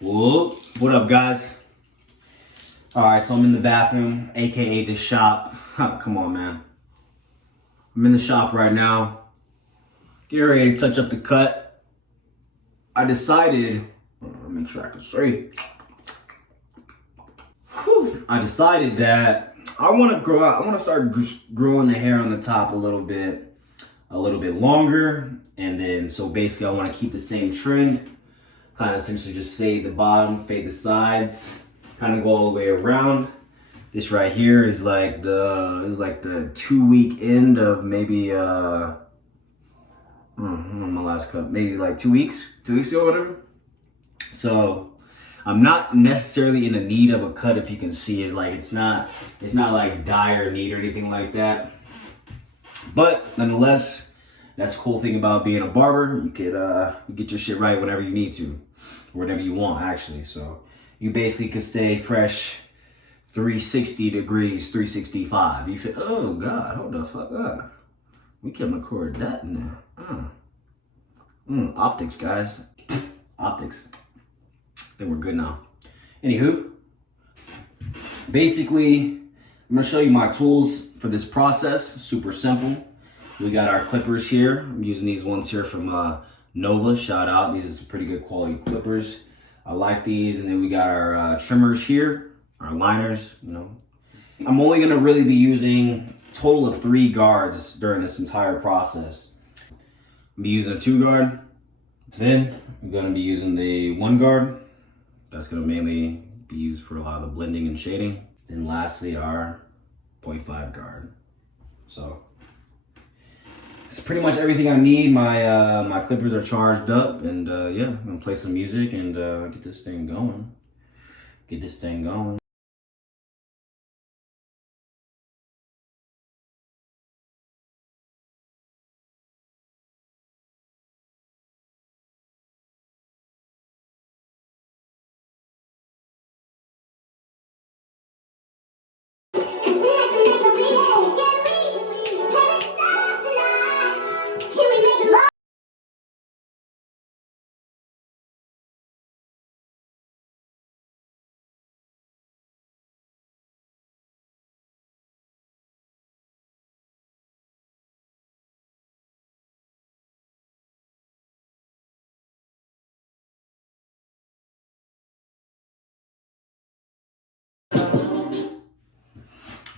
Whoop. What up, guys? Alright, so I'm in the bathroom, aka the shop. Come on, man. I'm in the shop right now. Get ready to touch up the cut. I decided, make sure I can straight. I decided that I want to grow out. I want to start growing the hair on the top a little bit longer, and then so basically I want to keep the same trend. Kind of essentially just fade the bottom, fade the sides, kind of go all the way around. This right here is like the 2-week end of maybe my last cut, maybe like 2 weeks ago, whatever. So I'm not necessarily in the need of a cut, if you can see it. Like it's not like dire need or anything like that. But nonetheless, that's the cool thing about being a barber. You could you get your shit right whenever you need to, or whenever you want, actually. So you basically could stay fresh 360 degrees, 365. You feel, oh God, hold the fuck up. We can record that now. Optics, guys. Optics. I think we're good now. Anywho, basically, I'm gonna show you my tools for this process. Super simple. We got our clippers here. I'm using these ones here from Nova. Shout out. These are some pretty good quality clippers. I like these. And then we got our trimmers here, our liners, you know. I'm only gonna really be using a total of 3 guards during this entire process. I'm gonna be using a 2 guard. Then I'm gonna be using the 1 guard. That's gonna mainly be used for a lot of the blending and shading. Then lastly, our 0.5 guard. So it's pretty much everything I need. My clippers are charged up, and yeah, I'm gonna play some music and get this thing going.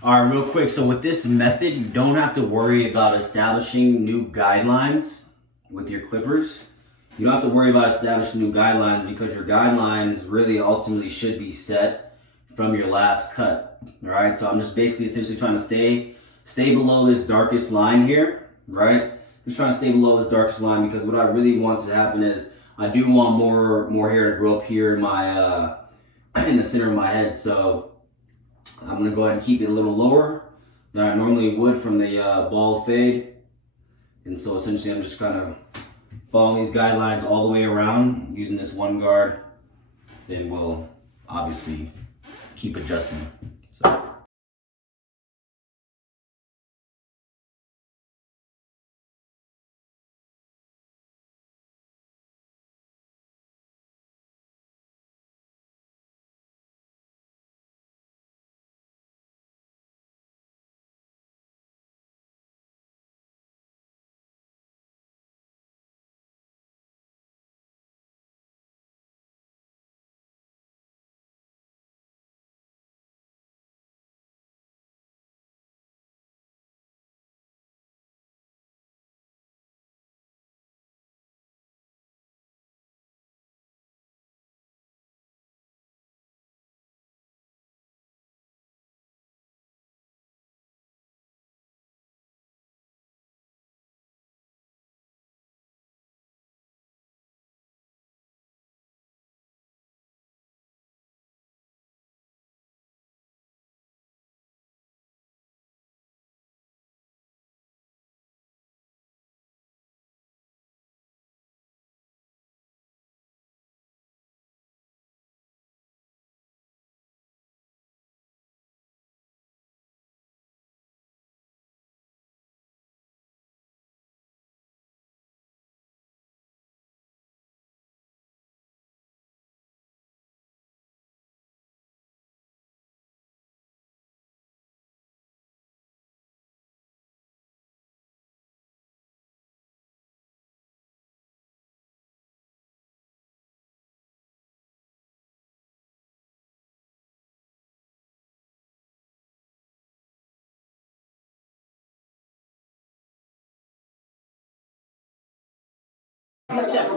All right, real quick. So with this method, you don't have to worry about establishing new guidelines with your clippers. You don't have to worry about establishing new guidelines because your guidelines really ultimately should be set from your last cut. All right, so I'm just basically essentially trying to stay below this darkest line here, right? Just trying to stay below this darkest line because what I really want to happen is I do want more hair to grow up here in my in the center of my head. So I'm gonna go ahead and keep it a little lower than I normally would from the bald fade. And so essentially I'm just kind of following these guidelines all the way around using this 1 guard. Then we'll obviously keep adjusting. So. chest.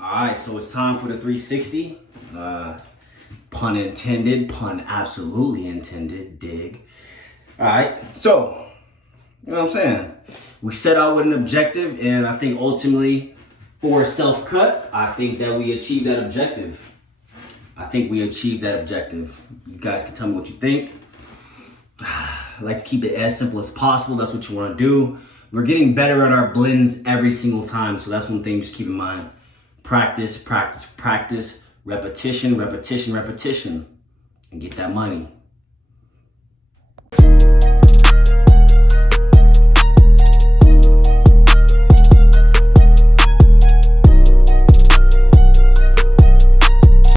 Alright, so it's time for the 360. Pun intended, pun absolutely intended, dig. Alright, so, you know what I'm saying? We set out with an objective, and I think ultimately, for self-cut, I think that we achieved that objective. You guys can tell me what you think. I like to keep it as simple as possible. That's what you want to do. We're getting better at our blends every single time, so that's one thing just keep in mind. Practice, practice, practice, repetition, repetition, repetition, and get that money.